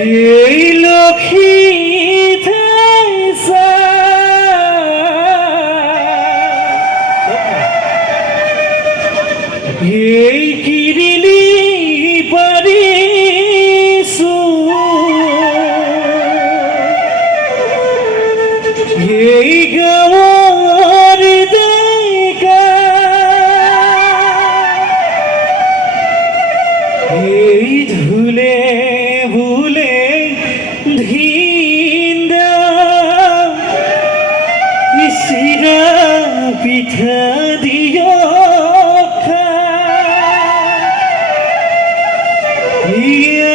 এই লক্ষ্মী থেসা এই কিরিলি পারিসু এই গাওয়ার দেখা এই ধুলে ভুলে ধিন্দা ইসিরা পিঠা দিও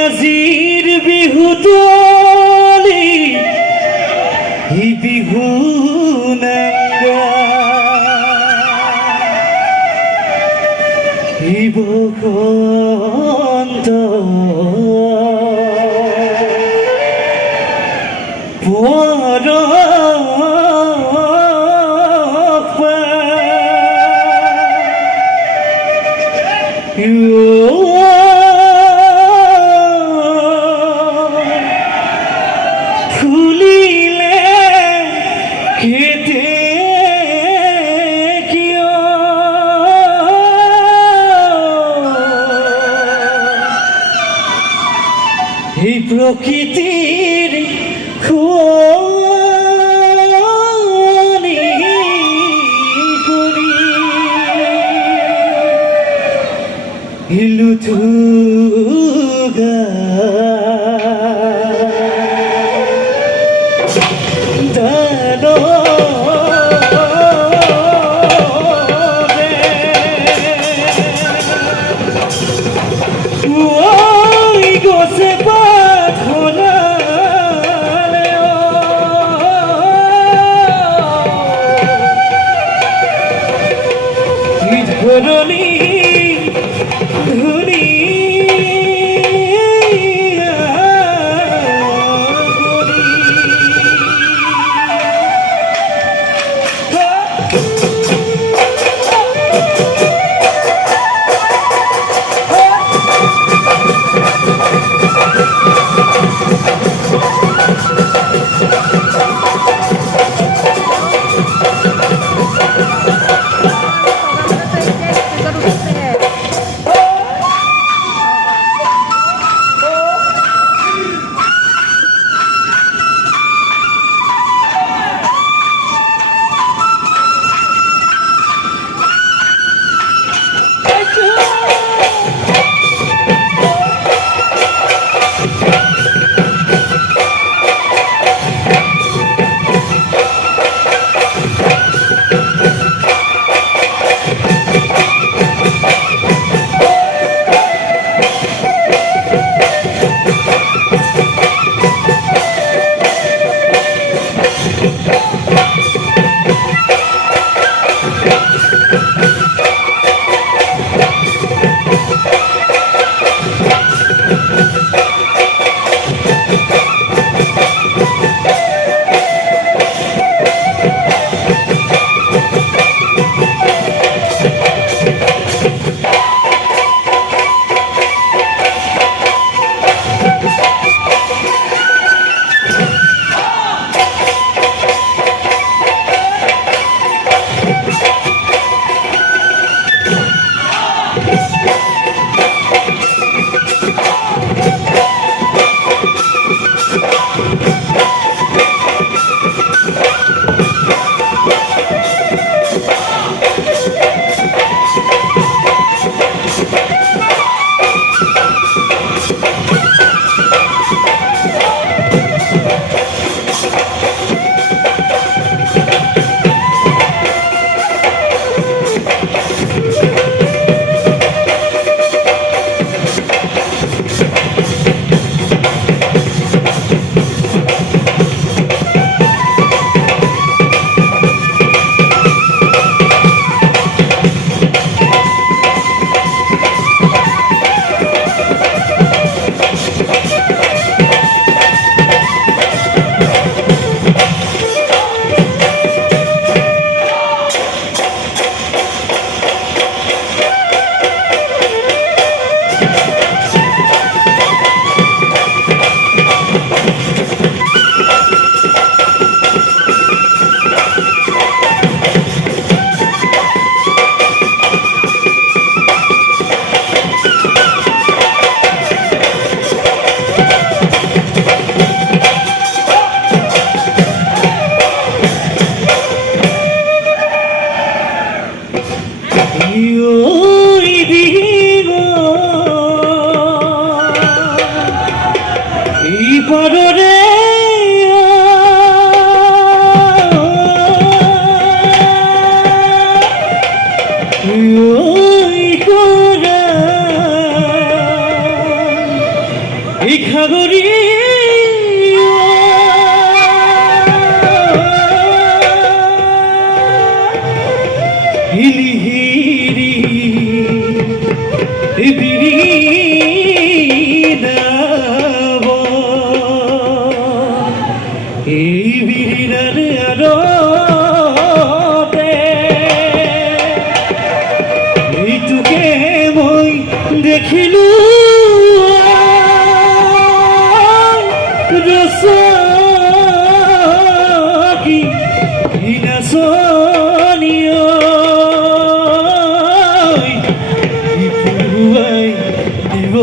আজির বিহু তলি ই বিহু নাঙ্গা ই বসন্ত পর ফুলিলে খেতে কিয় এই প্রকৃতির খুয়ানি করি ইলুথুগা দানো ওই গোসে পাখনা ধরণী ধুনি বিৰিণাব এই বিৰিণাৰ আৰতে এইটোকে মই দেখিলো ৰচকি নাচনীয় পুৰুৱাই দিব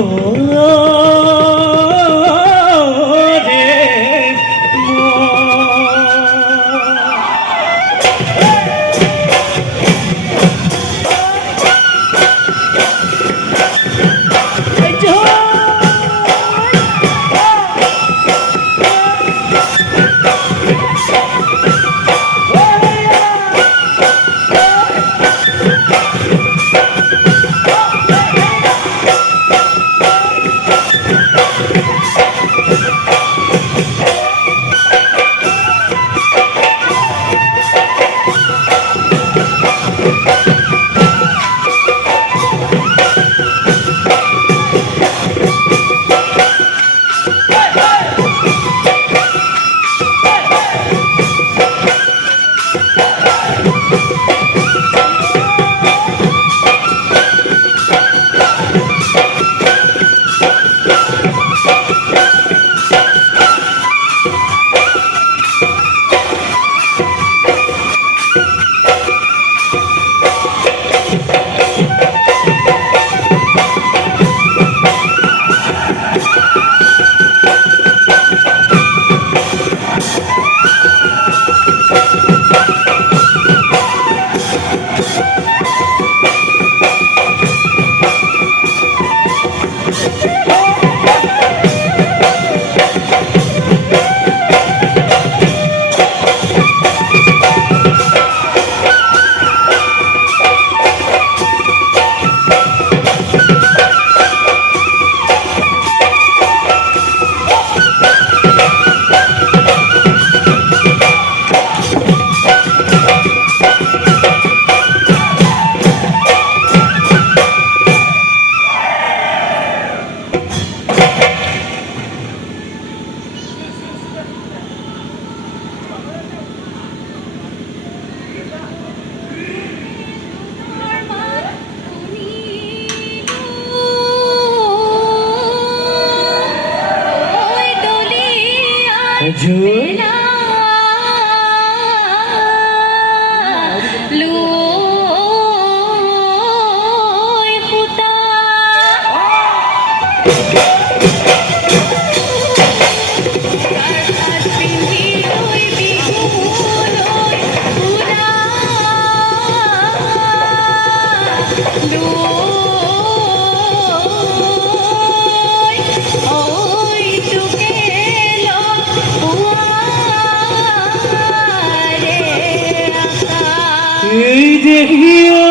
এই দেখিয়া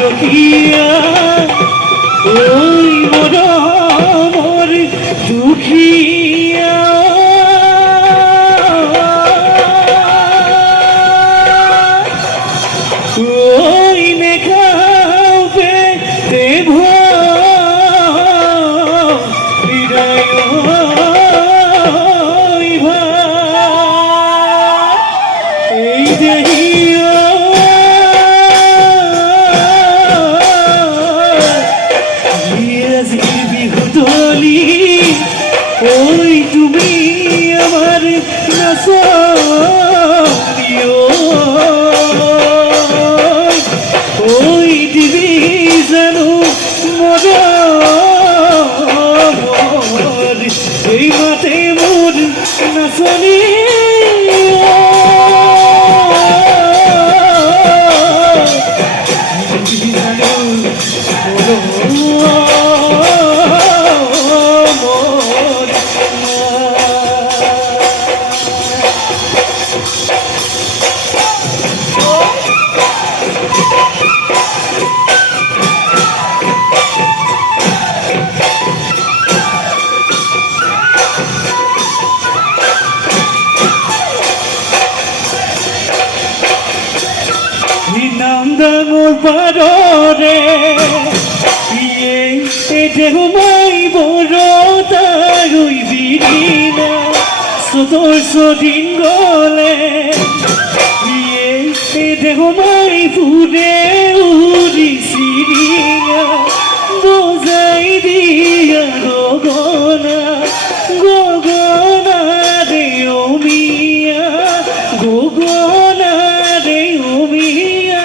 রখিয়া ওই মরমর দুখিয়া ওই মেঘাবে দেব এই দেখিয়া বিহুতলি ওই তুমি আমার নাচনিও ওই দিবি জানো মদ এই মাঠে মোর নাচনি ডাঙৰ পাৰৰে দেহুমাই বৰতাৰৈ বিৰিণা চতৰ ছদিন গলে দেহুমাই ফুৰে উৰি চিৰিঙা বজাই দিয়া গগনা গগনা ৰে অমিয়া গগনা ৰে অমিয়া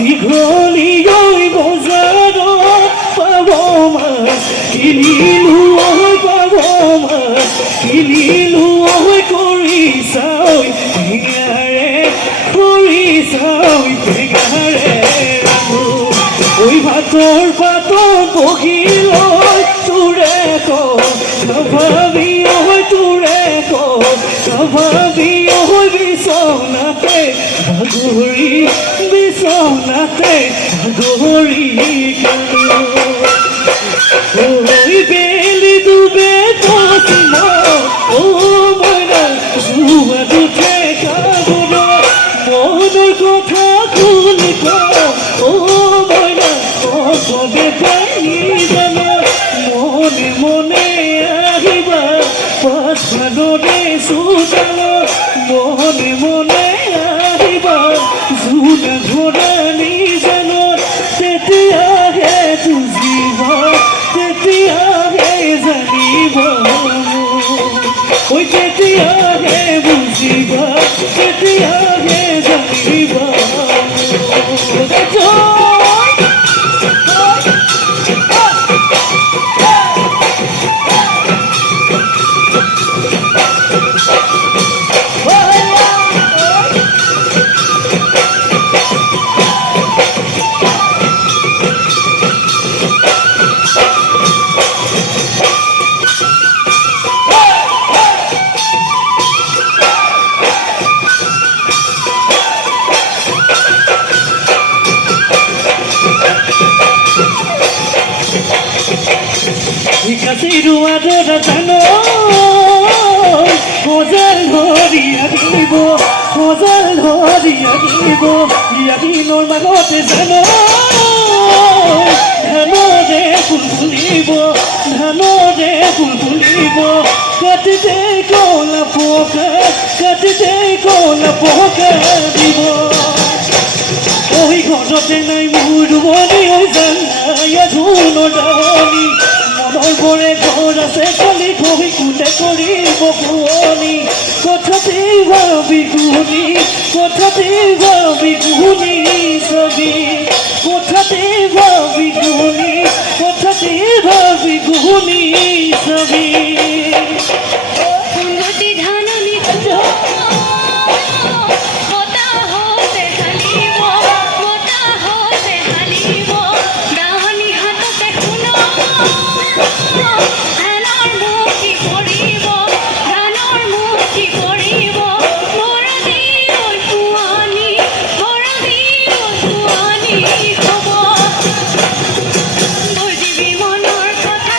দীঘলী গৈ বজাৰত পাব মাছ কিনিলো পাব মাছ কিনিলো কৰি চাই টেঙাৰে কৰি চাই টেঙাৰে ঐ ভাতৰ পাতত বহি লৈ তোৰে ভাবি তোৰে ভাবি বিচনাতে ভাগৰি বিচনাতে ভাগৰি ঐ বেলি ডুবে তচিম ও মইনা জুৱাটো ঠেকাবন মনৰ কথা খুলি ও মইনা কবে পানী জানা মনে মনে আহিবা পাছফালৰে চোতালত মনে মনে আহিবা জোনা ঘৰালি জানত তেতিয়াহে বুজিবা তেতিয়াহে জানিবা ঐ তেতিয়াহে বুজিবা তেতিয়াহে জানিবা কাশীৰো আদৰা জানো সজাল ধৰিয়া দিব সজাল ধৰিয়া দিব দিনৰ মাজতে জানো ধানৰে ফুল ফুলিব ধানৰে ফুল ফুলিব কাটিতে কলা পকা কাটিতে কলা পকা দিব ঐ ঘৰতে নাই মোৰ ৰুবনি ঐ জানাই ধুনৰ দাৱনি মনৰ পৰে ঘৰ আছে খালি কবি কোনে কৰিব শুৱনি কথাতে ভাবি গুণি কথাতে ভাবি গুণি ছবি কথাতে ভাবি গুণি কথাতে ভাবি গুণি ছবি বুঝিবি মনৰ কথা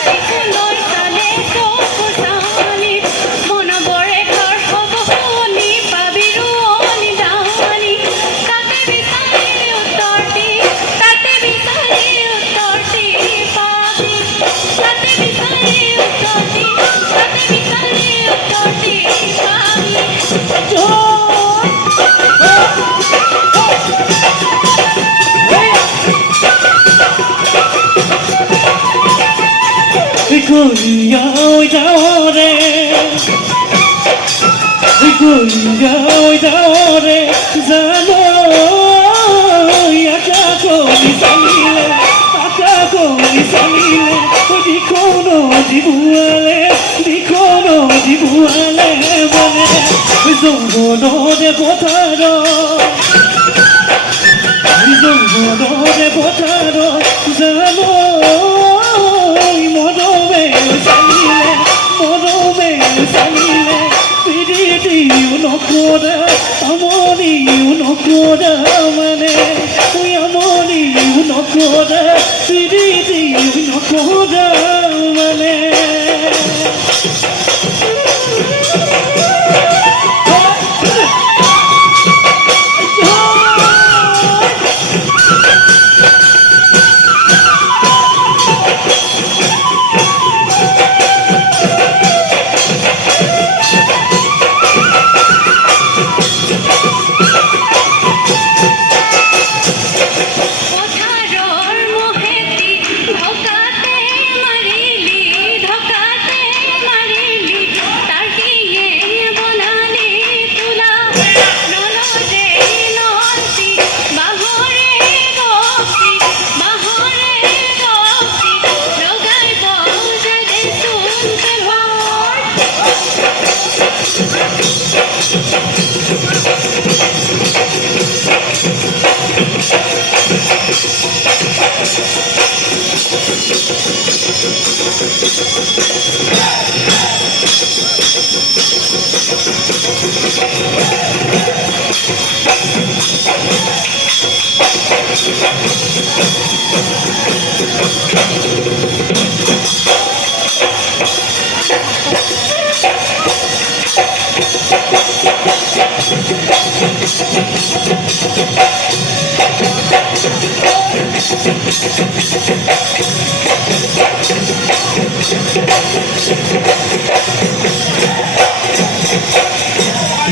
কইয়া ওই যাও রে কইয়া ওই যাও রে জানো আকা কই সামিলে আকা কই সামিলে দিখোনো জিবুয়ালে মানে জঙ্গলরে পথার জঙ্গলরে পথার জানো মরবে সামিলে পিড়িটিও নকরা আমনিও নকরা মানে তুই আমনিও নকরা পিড়িটিও নকরা মানে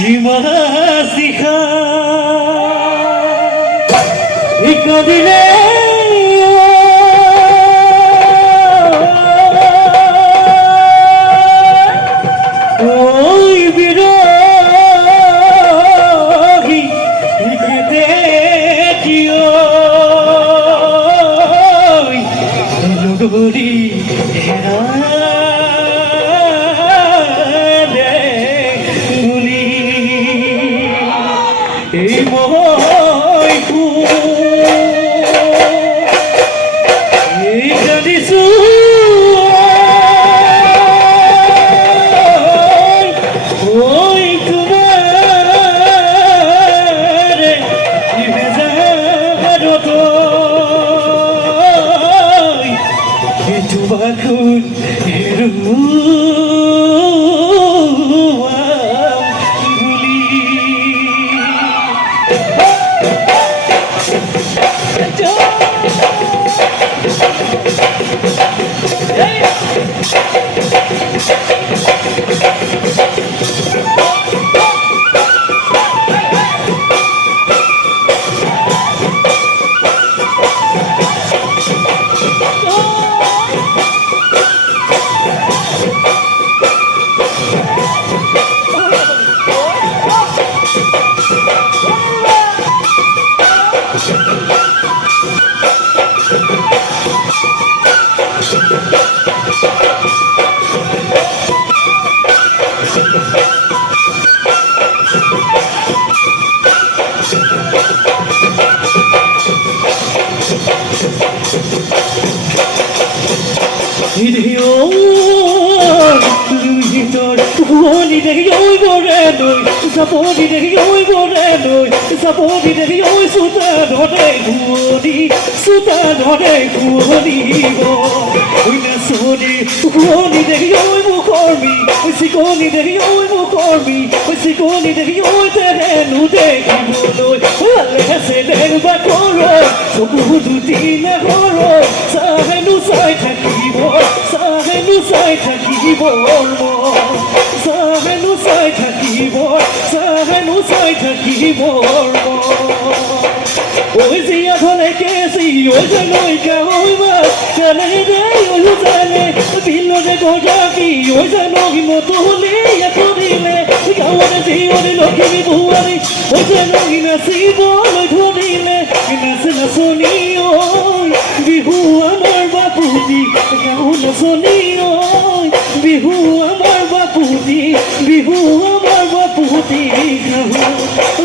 Imasiha ikadile oi birohi ikte dio luguri এই মই এই জানিছো ওই তোমার বেজারত জুবাকুন Sapori dei oi gorenoi, sapori dei oi suta dore kuoni go. Uina soni, kuoni dei oi mukormi, sikoni dei oi mukormi, sikoni dei oi terenu dei buloi. Alle se del bakoro, sobudu tina goro, sahenu sai takibo, sahenu sai takibo mo. Sahenu sai takibo, sahenu sai takibo mo. Oi zia thole kesi, oi janoi ka oi ma, kane dei oi জানে বিলরে গজাকি ওই জানো কি মতো হলে করিলে গাওয়ারে জিওরে লক্ষ্মী বুয়ারি ওই জানো কি নাচিব ধরিলে নাচে নাচনি ওই বিহু আমার বাপুতি গাও নাচনি ওই বিহু আমার বাপুতি বিহু আমার বাপুতি গাও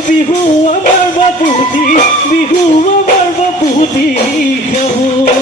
বিহু আমার বাপুতি বিহু আমার বাপুতি গাও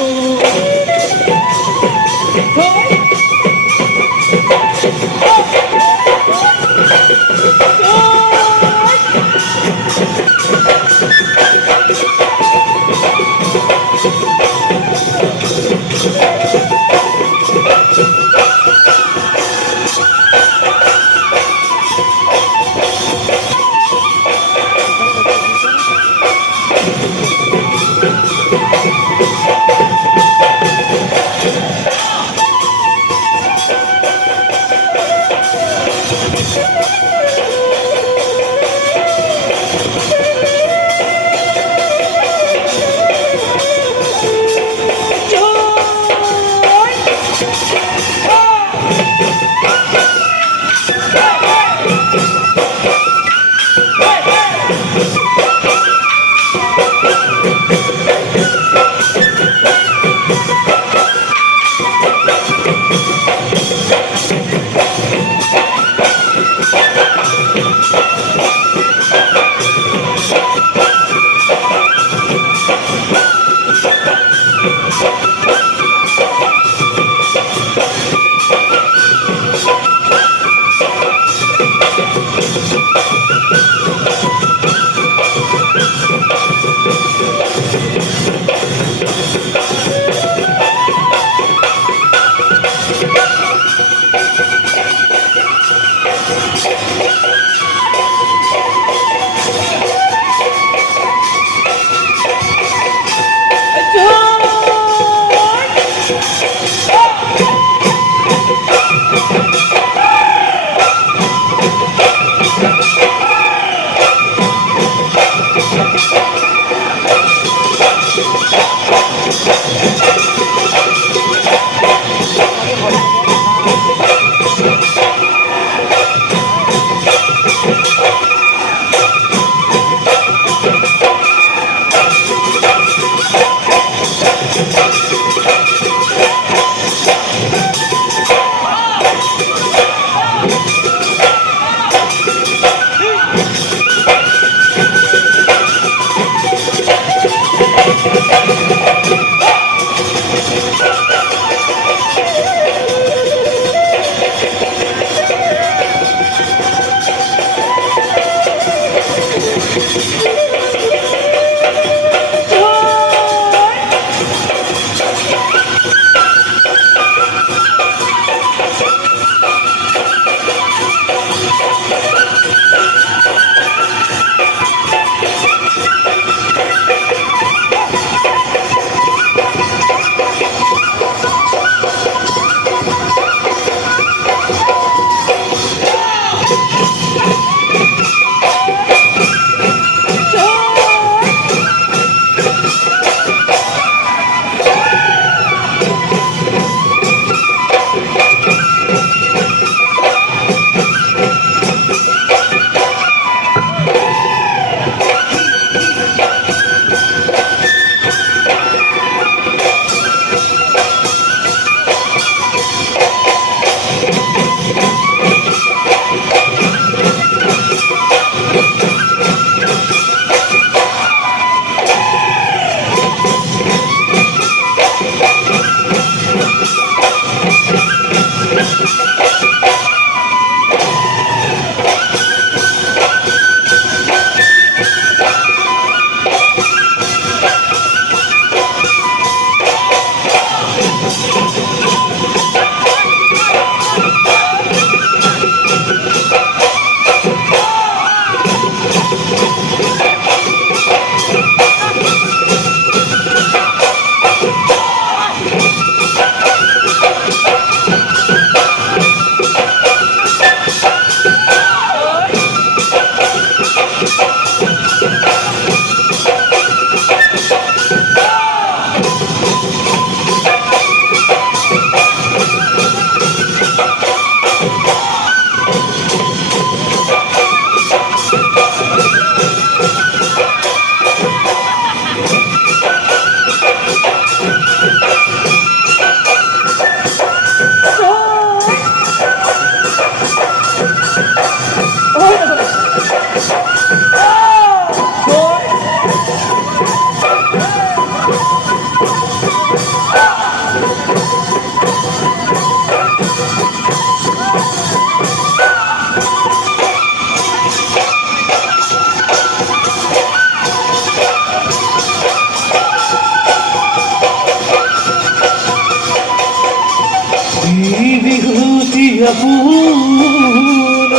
বিভূতি আপুন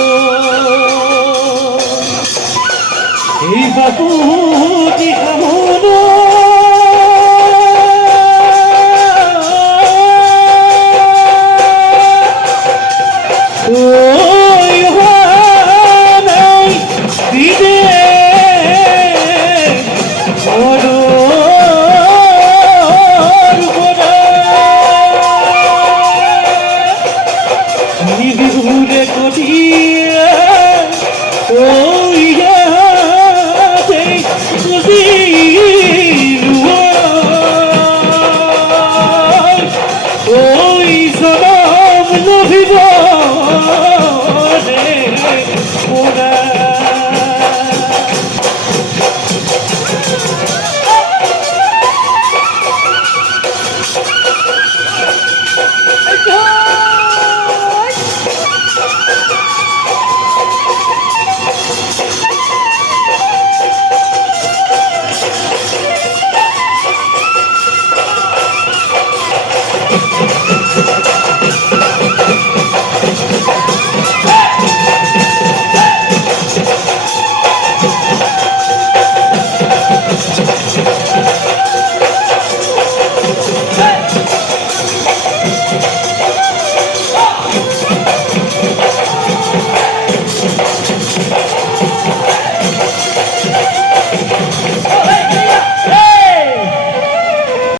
এই বাপুতি আমন ওই নাই দিদে বড় বিভুরে কটিয়া ওই গাতে বুঝি